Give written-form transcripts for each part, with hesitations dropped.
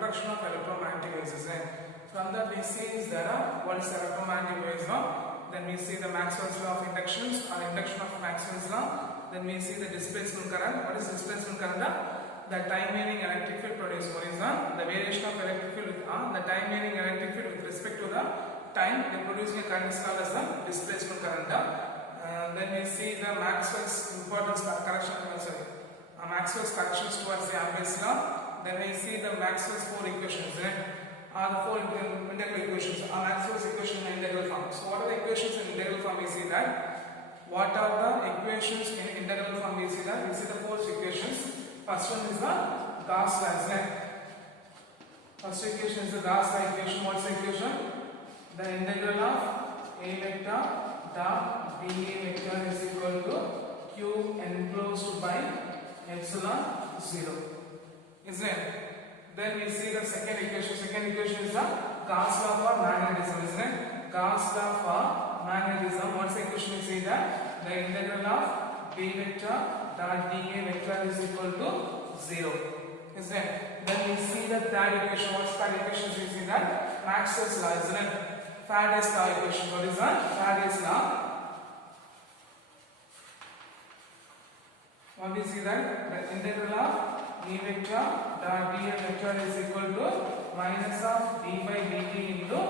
introduction of electromagnetic waves is in. From that we see is there are what is electromagnetic waves now. Then we see the Maxwell's law of inductions or induction of Maxwell's law. Then we see the displacement current. What is displacement current? The time varying electric field produced. What is the variation of electric field with the time varying electric field with respect to the time they producing a current is called as the displacement current. Then we see the Maxwell's importance correction. Maxwell's corrections towards the Ampere's law. Then we see the Maxwell's four equations. The four integral equations. Maxwell's equation in integral form. So what are the equations in integral form? We see that. What are the equations in integral form? We see that. We see the four equations. First one is the Gauss law. First equation is the Gauss law equation. What's the equation? The integral of a vector dot dA vector is equal to q enclosed by epsilon 0. Is it? Then we see the second equation. Second equation is the Gauss law for magnetism. Isn't it? Gauss law for magnetism. What's the equation? We see that the integral of b vector dot dA vector is equal to 0. Isn't it? Then we see the third equation. What's third equation? We see that Maxwell's law. Isn't it? Faraday's law equation. What is that? Faraday's law. What we see that the integral of d vector dot dA vector is equal to minus of d by dt into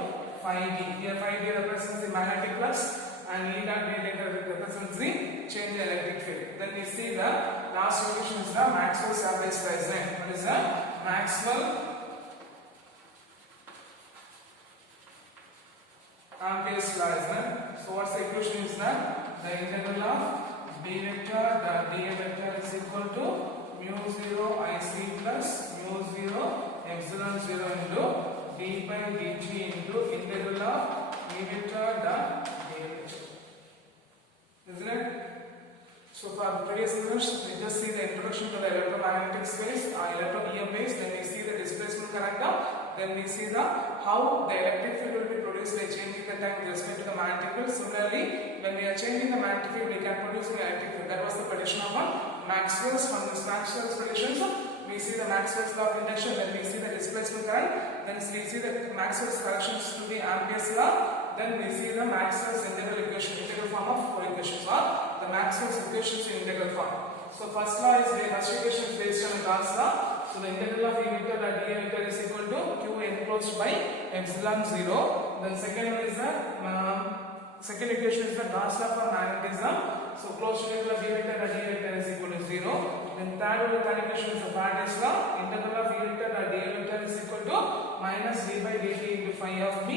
phi d. Here phi d represents the magnetic flux and E dot d represents the change in electric field. Then we see the last equation is the Maxwell's Ampere's law. What is that? Maxwell Ampere's law. So what's the equation is that the integral of b vector dot dA vector is equal to mu 0 IC plus mu 0 epsilon 0 into d by dt into integral of b vector dot dA vector. Isn't it? So for the previous sessions, we just see the introduction to the electromagnetic space, electro EM waves, then we see the displacement current, then we see the how the electric field will be produced by changing the time with respect to the magnetic field. Similarly, when we are changing the magnetic field, we can produce an electric field. That was the prediction of Maxwell's. From this Maxwell's predictions, we see the Maxwell's law of induction, then we see the displacement current, then we see the Maxwell's corrections to the Ampere's law, then we see the Maxwell's integral equation, integral form of four equations, or the Maxwell's equations in integral form. So first law is the first equation is based on Gauss law. So the integral of E vector dot dA vector is equal to q enclosed by epsilon 0. Then second one is the second equation is the Gauss law for magnetism. So closed integral of E vector dot dA vector is equal to 0. Then third equation is the Faraday's law. Integral of E vector dot dA vector is equal to minus d by dt into phi of b.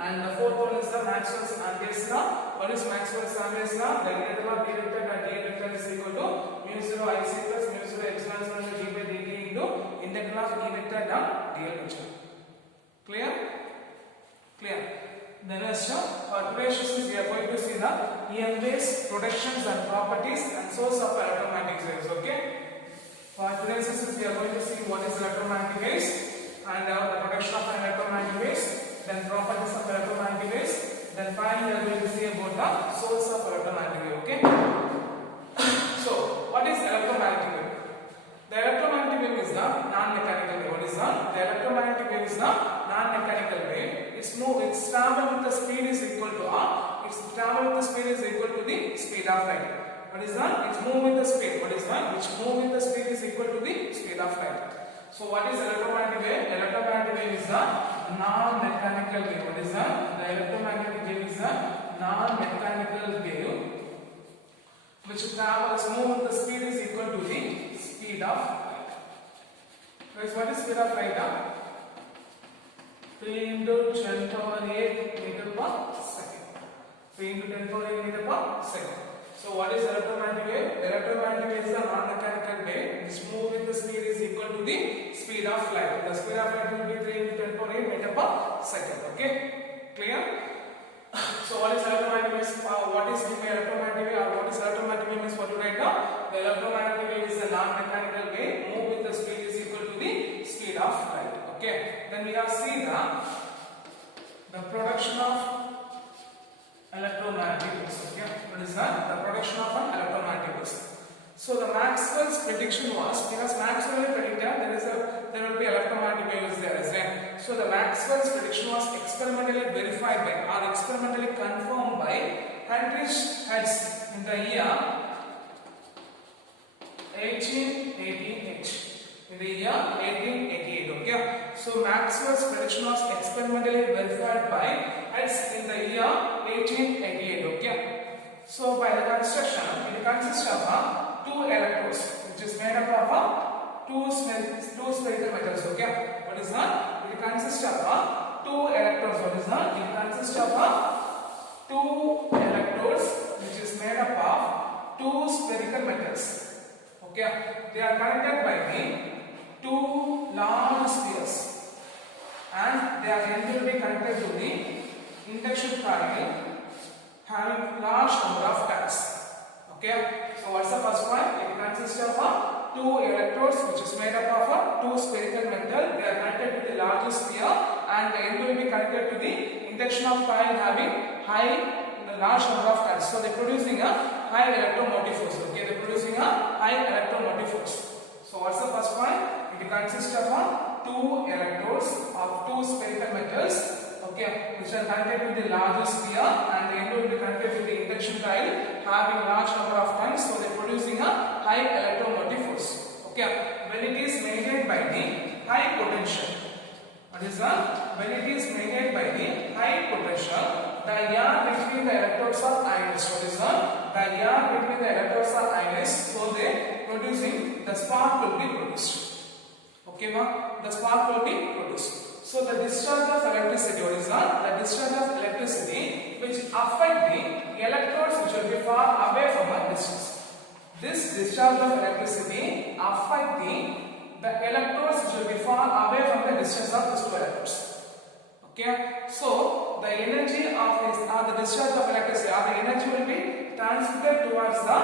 And the fourth one is the Maxwell's Ampere's law. What is Maxwell's Ampere's law? The integral of E vector dot dA vector is equal to mu 0 IC plus mu 0 epsilon 0 into d by dt into integral of E vector dot dA vector. Clear? Clear. Then next, for today's session we are going to see the EM waves, productions and properties and source of electromagnetic waves. Okay? For today's session we are going to see what is electromagnetic waves and the production of electromagnetic waves, then properties of electromagnetic waves, then finally we are going to see about the source of electromagnetic wave. Okay? So, what is electromagnetic wave? The electromagnetic wave is the non-mechanical wave. What is that? The electromagnetic wave is the non-mechanical wave. Its travel with the speed is equal to its travel with the speed is equal to the speed of light. What is that? Its move with the speed. What is that? Which move with the speed is equal to the speed of light. So what is electromagnetic wave? Electromagnetic wave is the non-mechanical wave. What is that? The electromagnetic wave is a non-mechanical wave which travels move with the speed is equal to the speed of light. Guys, what is speed of light? 3 into 10 power 8 meter per second. 3 into 10 power 8 meter per second. So what is electromagnetic wave? Electromagnetic wave is a non-mechanical wave which move with the speed is equal to the speed of light. The speed of light will be 3 into 10 power 8 meter per second. Okay? Clear? So what is electromagnetic wave? What is electromagnetic wave or what is electromagnetic wave means for you right now? The electromagnetic wave is a non-mechanical wave move with the speed is equal to the speed of light. Okay? Then we have seen the production of electromagnetic waves. Okay? What is that? The production of an electromagnetic waves. So the Maxwell's prediction was, because Maxwell predicted there will be electromagnetic waves there, isn't it? So the Maxwell's prediction was experimentally verified by or experimentally confirmed by Heinrich Hertz in the year 1888. In the year 1888, okay. So Maxwell's prediction was experimentally verified by Hertz in the year 1888, okay. So by the construction, it consists of two electrodes, which is made up of two spherical metals, okay. What is that? It consists of two electrodes. What is that? It consists of two electrodes, which is made up of two spherical metals, okay. They are connected by the two large spheres, and they are generally connected to the induction coil having large number of turns. Okay. So what's the first one? It consists of two electrodes, which is made up of two spherical metal. They are connected to the largest sphere, and the end will be connected to the induction of coil having large number of turns. So they are producing a high electromotive force. Okay, they are producing a high electromotive force. So what's the first one? It consists of two electrodes of two spherical metals, okay, which are connected to the largest sphere, and the end will be connected to the induction coil having large number of turns. So they are producing a high electromotive force. Okay, when it is maintained by the high potential, what is that? When it is maintained by the high potential, the yarn between the electrodes are ionized. What is that? The yarn between the electrodes are ionized, so they producing the spark will be produced. Okay, the spark will be produced. So the discharge of electricity, what is that? The discharge of electricity which affect the electrodes which will be far away from a distance. This discharge of electricity affect the electrodes which will be far away from the distance of these two electrodes. Okay, so the energy of this the discharge of electricity, the energy will be transmitted towards the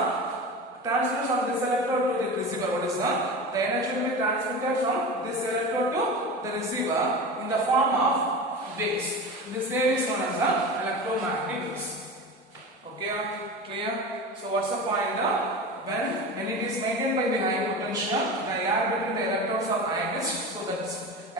transmitted from this electrode to the receiver. What is that? The energy will be transmitted from this electrode to the receiver in the form of waves. This wave is known as the electromagnetic waves. Okay, clear? So what's the point? When it is maintained by the high potential, the air between the electrodes are ionized, so that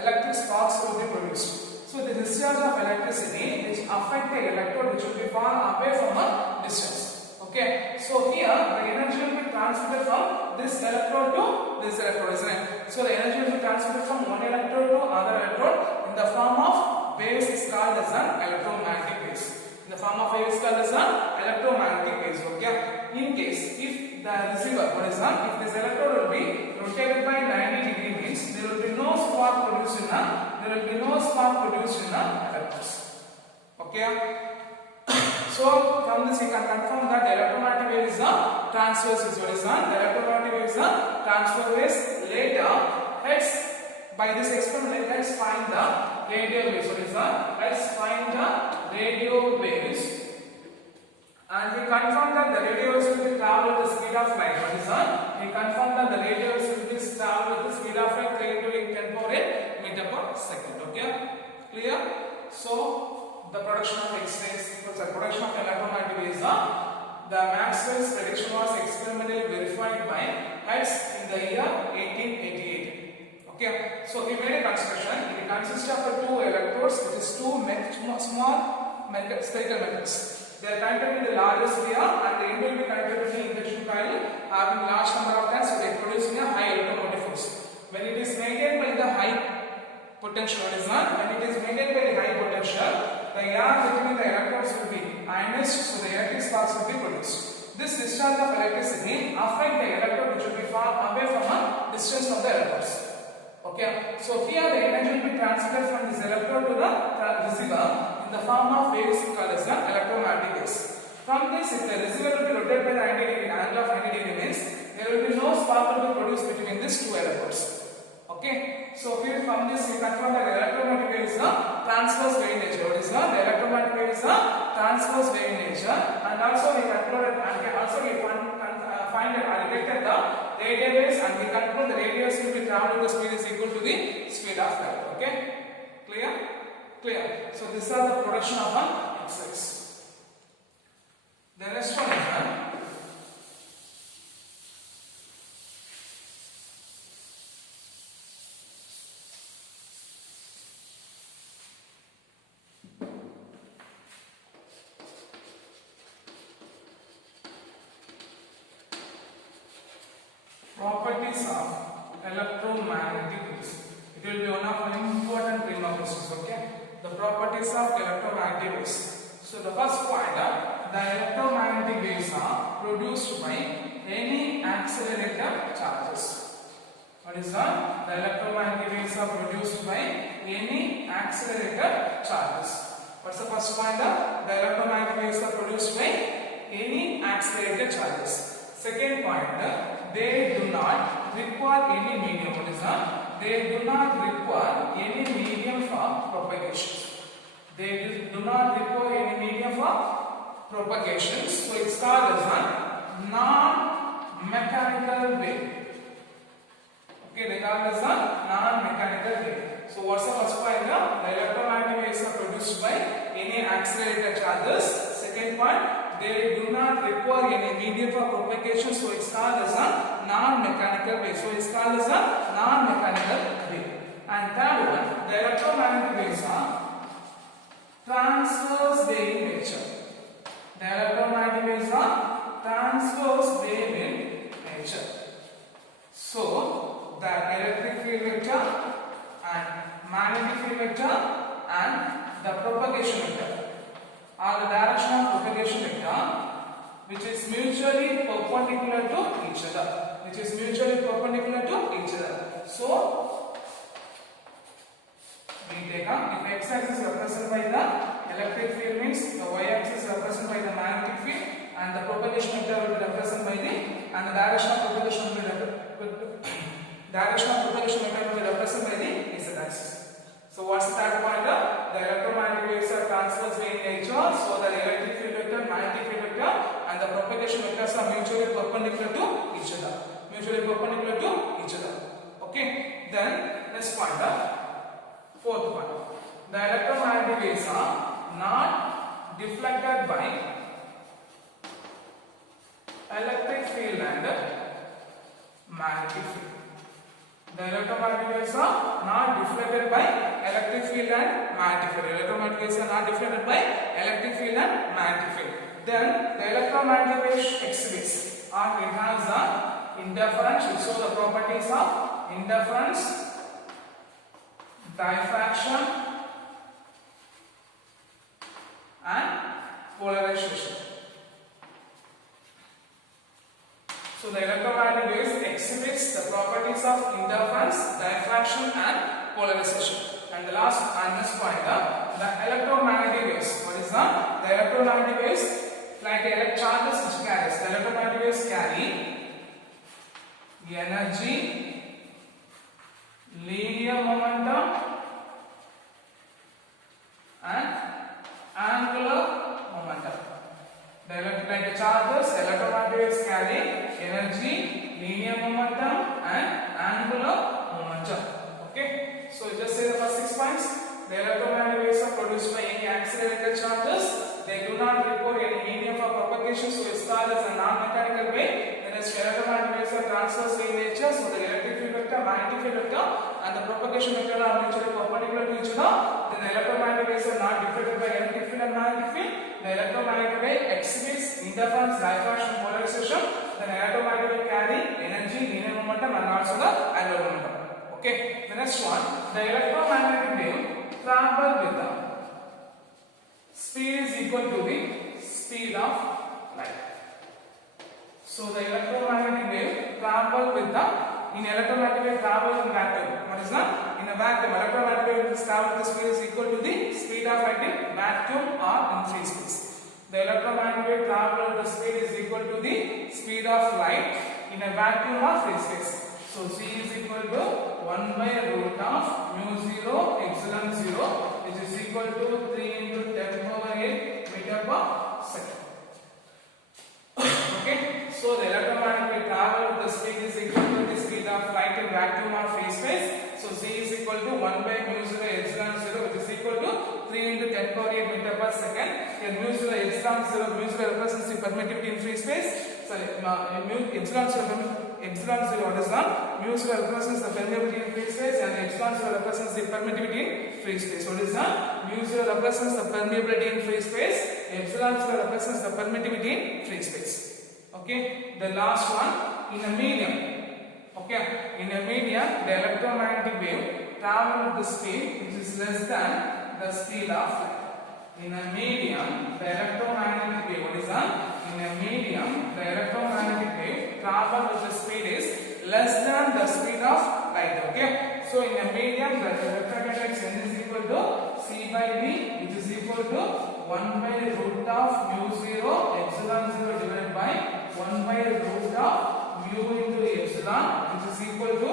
electric sparks will be produced. So the discharge of electricity which affect the electrode which will be far away from a distance. Okay, so here the energy will be transmitted from this electrode to this electrode, isn't it? So the energy will be transmitted from one electrode to other electrode in the form of waves is called as an electromagnetic waves. In the form of waves called as an electromagnetic waves. Okay, in case if the receiver, what is that? If this electrode will be rotated by 90 degree means there will be no spark produced in the electrodes. Okay. So from this we can confirm that the electromagnetic wave is a transverse wave. What is that? The electromagnetic wave is a transverse wave. Later, by this experiment, let's find the radio waves. What is that? Let's find the radio waves. And we confirm that the radio waves will be travel at the speed of light. What is that? We confirm that the radio waves will be travel at the speed of light 3 into 10 power 8 meter per second. Okay? Clear? So the production of X-rays, the production of electromagnetic waves, the Maxwell's prediction was experimentally verified by Hertz in the year 1888. Okay, so he made a construction. It consists of two electrodes, which is two small spherical metals. They are connected to the largest sphere, and the end will be connected to the induction coil having large number of turns, so they are producing a high electromotive force. When it is maintained by the high potential, what is that? When it is maintained by the high potential, the yarn between the electrodes will be ionized, so the electric sparks will be produced. This discharge of electricity affect the electrode which will be far away from a distance of the electrodes. Okay, so here the energy will be transmitted from this electrode to the receiver in the form of waves called as the electromagnetic waves. From this, if the receiver will be rotated by the 90 degree angle of 90 degree means there will be no spark will be produced between these two electrodes. Okay, so here from this we confirm that the electromagnetic wave is a transverse wave in nature. What is that? The electromagnetic wave is a transverse wave in nature, and also we concluded and also we find that detected the radio waves, and we conclude the radio waves will be traveling the speed is equal to the speed of light. Okay, clear? Clear. So these are the production of an X-rays. The next one is properties of electromagnetic waves. It will be one of the important prima questions. Okay, the properties of electromagnetic waves. So the first point, the electromagnetic waves are produced by any accelerator charges. What is that? The electromagnetic waves are produced by any accelerator charges. What's the first point? The electromagnetic waves are produced by any accelerated charges. Second point, they do not require any medium. What is that? They do not require any medium for propagation. They do not require any medium for propagation. So it's called as a non-mechanical wave. Okay, they call it as a non-mechanical wave. So what's the first point? The electromagnetic waves are produced by any accelerated charges. Second point, they do not require any medium for propagation, so it's called as a non-mechanical wave. So it's called as a non-mechanical wave. And third one, the electromagnetic waves are transverse wave in nature. The electromagnetic waves are transverse wave in nature. So the electric field vector and magnetic field vector and the propagation vector are the direction of propagation vector which is mutually perpendicular to each other. So we take up, if x-axis is represented by the electric field, means the y-axis is represented by the magnetic field, and the propagation vector will be represented by the, and the direction of propagation will be represented by the z-axis. So what's the third pointer? The electromagnetic waves are transverse wave in nature, so the electric field vector, magnetic field vector, and the propagation vectors are mutually perpendicular to each other. Okay. Then next pointer, fourth point. The electromagnetic waves are not deflected by electric field and magnetic field. The electromagnetic waves are not deflected by electric field and magnetic field. Electromagnetic waves are not deflected by electric field and magnetic field. Then the electromagnetic wave exhibits, or it has a interference. We show the properties of interference, diffraction, and polarization. So the electromagnetic waves exhibits the properties of interference, diffraction, and polarization. And the last and next point, the electromagnetic waves. What is that? The electromagnetic waves, like electric charges which carries. The electromagnetic waves carry energy, linear momentum, and angular momentum. Like charges, electromagnetic waves carry energy, linear momentum, and angular momentum. Okay, so just say the first 6 points. The electromagnetic waves are produced by any accelerated charges. They do not require any medium for propagation, so it's called as a non-mechanical wave. Electromagnetic waves are transverse wave in nature, so the electric field vector, magnetic field vector, and the propagation vector are mutually perpendicular to each other. Then the electromagnetic waves are not deflected by electric field and magnetic field. The electromagnetic wave exhibits interference, diffraction, polarization. Then electromagnetic wave carry energy, linear momentum, and also the angular momentum. Okay. The next one, the electromagnetic wave travel with the speed is equal to the speed of light. So the electromagnetic wave travel with the, in electromagnetic wave travel in vacuum. What is that? In a vacuum, electromagnetic wave travel with the speed is equal to the speed of light in vacuum or in free space. The electromagnetic wave travel with the speed is equal to the speed of light in a vacuum or free space. So c is equal to 1 by root of mu 0 epsilon 0, which is equal to 3 into 10 power 8 meter per second. Okay, so the electromagnetic wave travel with the speed is equal to the speed of light in vacuum or free space. So c is equal to 1 by mu 0 epsilon 0, which is equal to 3 into 10 power 8 meter per second. Here mu 0 epsilon 0, mu 0 represents the permittivity in free space. Sorry, mu epsilon 0, what is that? Mu 0 represents the permeability in free space, and epsilon 0 represents the permittivity in free space. What is that? Mu 0 represents the permeability in free space, epsilon 0 represents the permittivity in free space. Okay, the last one, in a medium Okay, in a medium, the electromagnetic wave travel with the speed which is less than the speed of light. In a medium, the electromagnetic wave, what is that? In a medium, the electromagnetic wave travel with the speed is less than the speed of light. Okay, so in a medium, the electromagnetic n is equal to c by v, which is equal to 1 by root of mu 0 epsilon 0 divided by 1 by root of mu into epsilon, which is equal to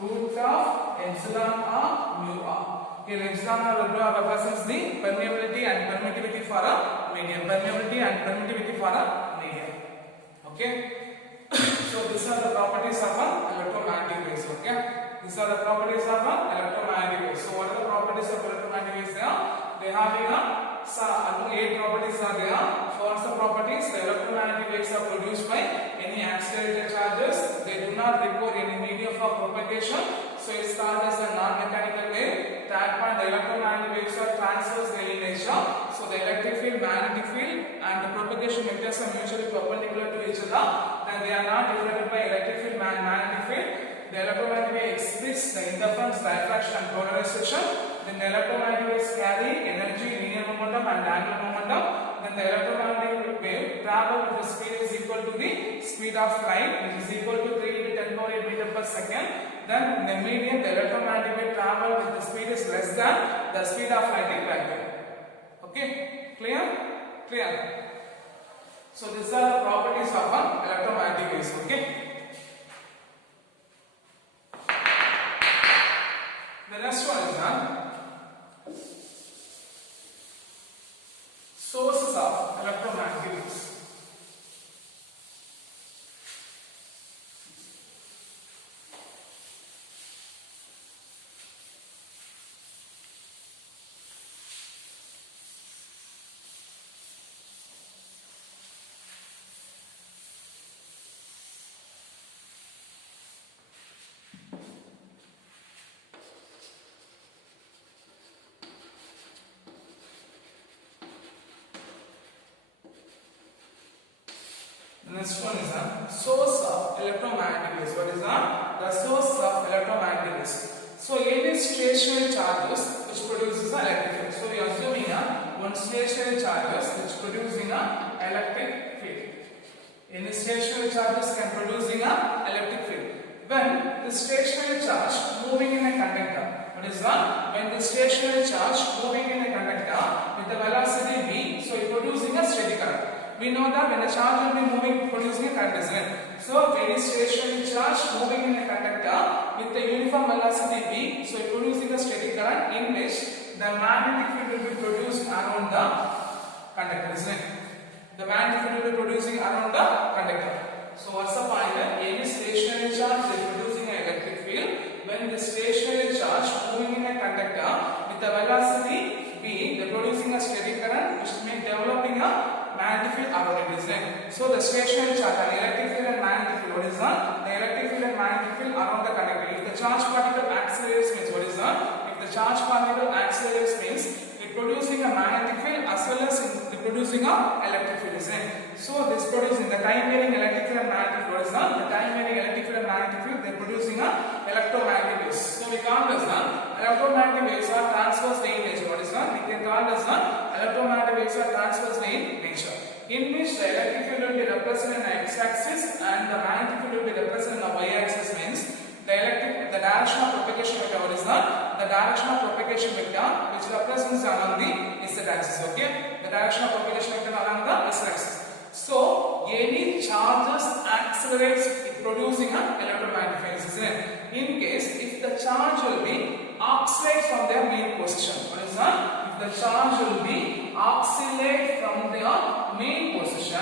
root of epsilon of mu r. Here epsilon r represents the permeability and permittivity for a medium. Permeability and permittivity for a medium. Okay. So these are the properties of an electromagnetic waves. Okay. These are the properties of an electromagnetic waves. So what are the properties of electromagnetic waves? They have 8 properties are there. So what's the properties? The electromagnetic waves are produced by any accelerated charges. They do not require any medium for propagation. So it starts as a non-mechanical wave. That point, the electromagnetic waves are transversal in nature. So the electric field, magnetic field, and the propagation vectors are mutually perpendicular to each other. Then they are not divided by electric field and magnetic field. The electromagnetic wave exhibits the interference, diffraction, and polarization. Then the electromagnetic waves carry energy, linear momentum, and angular momentum. Then the electromagnetic wave travel with the speed is equal to the speed of light, which is equal to 3 into 10 power 8 meter per second. Then in the medium, the electromagnetic wave travel with the speed is less than the speed of light in vacuum. Okay, clear? Clear. So these are the properties of an electromagnetic waves. Okay. The next one is sources of electromagnetic waves. Next one is a source of electromagnetic waves. What is that? The source of electromagnetic waves. So any stationary charges which produces an electric field. So we are assuming one stationary charges which producing an electric field. Any stationary charges can producing an electric field. When the stationary charge moving in a conductor. What is that? When the stationary charge moving in a conductor with the velocity v, so it producing a steady current. We know that when the charge will be moving, producing a current, isn't it? So any stationary charge moving in a conductor with the uniform velocity v, so it producing a steady current in which the magnetic field will be produced around the conductor, isn't it? The magnetic field will be producing around the conductor. So what's the point? Any stationary charge is producing an electric field. When the stationary charge moving in a conductor with the velocity v, they producing a steady current which means developing a magnetic field around it, isn't it? So the stationary charge, the electric field and magnetic field, what is that? The electric field and magnetic field around the conductor. If the charge particle accelerates means what is that? If the charge particle accelerates means it producing a magnetic field as well as it producing a electric field, isn't it? So this producing the time varying electric field and magnetic field, what is that? The time varying electric field and magnetic field, they are producing a electromagnetic waves. So we call this electromagnetic waves are transverse in nature. What is that? We can call this electromagnetic waves are transverse in nature, in which the electric field will be represented in x-axis and the magnetic field will be represented in the y-axis. Means the direction of propagation vector, what is that? The direction of propagation vector which represents along the z-axis. Okay, the direction of propagation vector along the z-axis. So any charges accelerates producing an electromagnetic field, isn't it? In case if the charge will be oscillate from their main position, what is that? If the charge will be oscillate from their main position,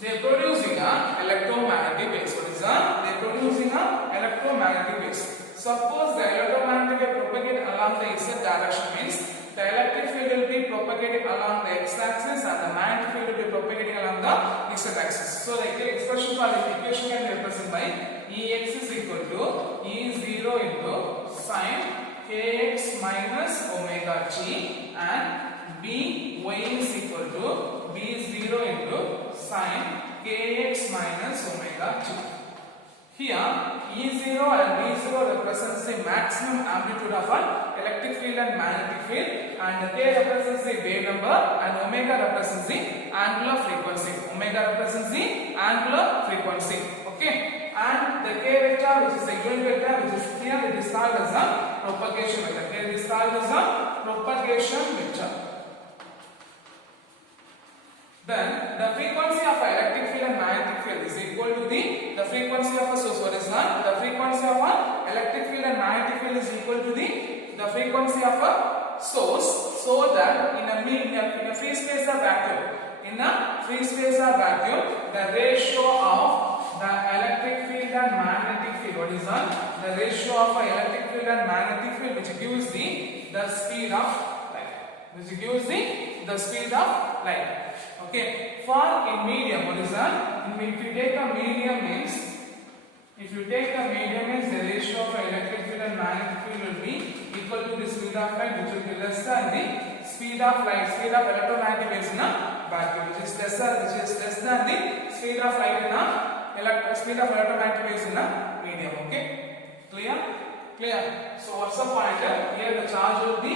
they are producing an electromagnetic waves. What is that? They are producing an electromagnetic waves. Suppose the electromagnetic wave propagate along the z direction means the electric field will be propagating along the x-axis and the magnetic field will be propagating along the z-axis. So the expression for the equation can be represented by Ex is equal to E0 into sin kx minus omega t and By is equal to B0 into sin kx minus omega t. Here E0 and D0 represents the maximum amplitude of an electric field and magnetic field, and K represents the wave number and omega represents the angular frequency. Omega represents the angular frequency. Okay, and the K vector, which is the unit vector, which is here, it is called as a propagation vector. Here it is called as a propagation vector. Then the frequency of an electric field and magnetic field is equal to the frequency of a source. What is that? The frequency of an electric field and magnetic field is equal to the frequency of a source, so that in a free space or vacuum, the ratio of the electric field and magnetic field, what is that? The ratio of an electric field and magnetic field, which gives the speed of light. The speed of light. Okay, for in medium, what is that? If you take a medium means, the ratio of electric field and magnetic field will be equal to the speed of light, which will be less than the speed of electromagnetic waves in a vacuum, which is less than the speed of light in a speed of electromagnetic waves in a medium. Okay, clear. So what's the point here? Here the charge will be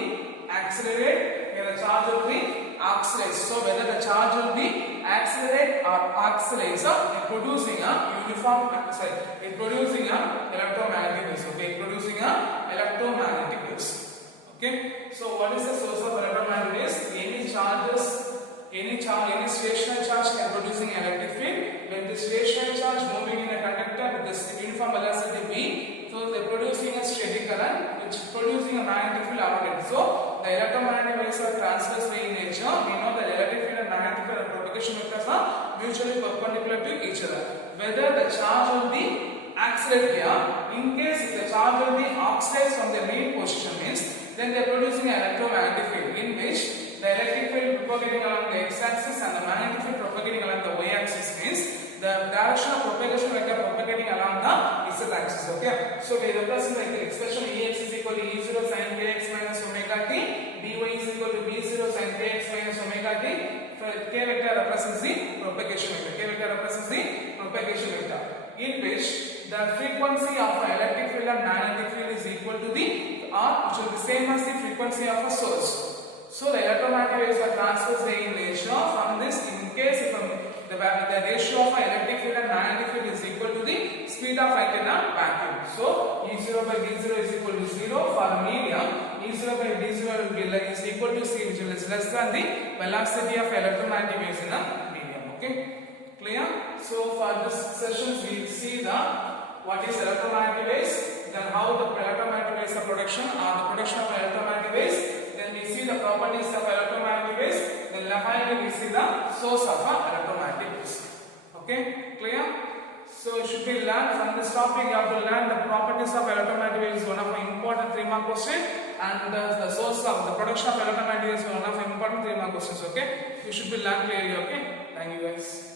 accelerate, here the charge will be accelerate. So whether the charge will be accelerate or accelerate, so it producing a producing a electromagnetic waves. Okay, producing a electromagnetic waves. Okay, so what is the source of electromagnetic waves? Any stationary charge can producing an electric field. When the stationary charge moving in a conductor with this uniform velocity v, so they are producing a steady current, which is producing a magnetic field around it. So the electromagnetic waves are transverse in nature. We know that electric field and magnetic field and propagation vectors are mutually perpendicular to each other. Whether the charge will be accelerate here, in case if the charge will be accelerates from the mean position means, then they are producing an electromagnetic field in which the electric field propagating along the x-axis and the magnetic field propagating along the y-axis means the direction of propagation vector propagating along the z-axis. Okay, so we represent like the expression Ex is equal to E0 sin kx minus omega t, Dy is equal to B0 sin kx minus omega t. K vector represents the propagation vector. In which the frequency of an electric field and magnetic field is equal to the R, which is the same as the frequency of a source. So the electromagnetic waves are transverse in nature. From this, in case if the ratio of an electric field and magnetic field is equal to the speed of light in a vacuum. So E0 by D0 is equal to 0. For medium, E0 by D0 will be is equal to C, which is less than the velocity of electromagnetic waves in a medium. Okay, clear? So for this sessions we see what is electromagnetic waves, then how the electromagnetic waves are production of electromagnetic waves, then we see the properties of electromagnetic waves, then finally we see the source of electromagnetic waves. Okay, clear? So it should be learned from this topic. You have to learn the properties of electromagnetic waves is one of the important 3-mark question, and the source of the production of electromagnetic waves is one of the important 3-mark questions. Okay, you should be learned clearly. Okay, thank you guys.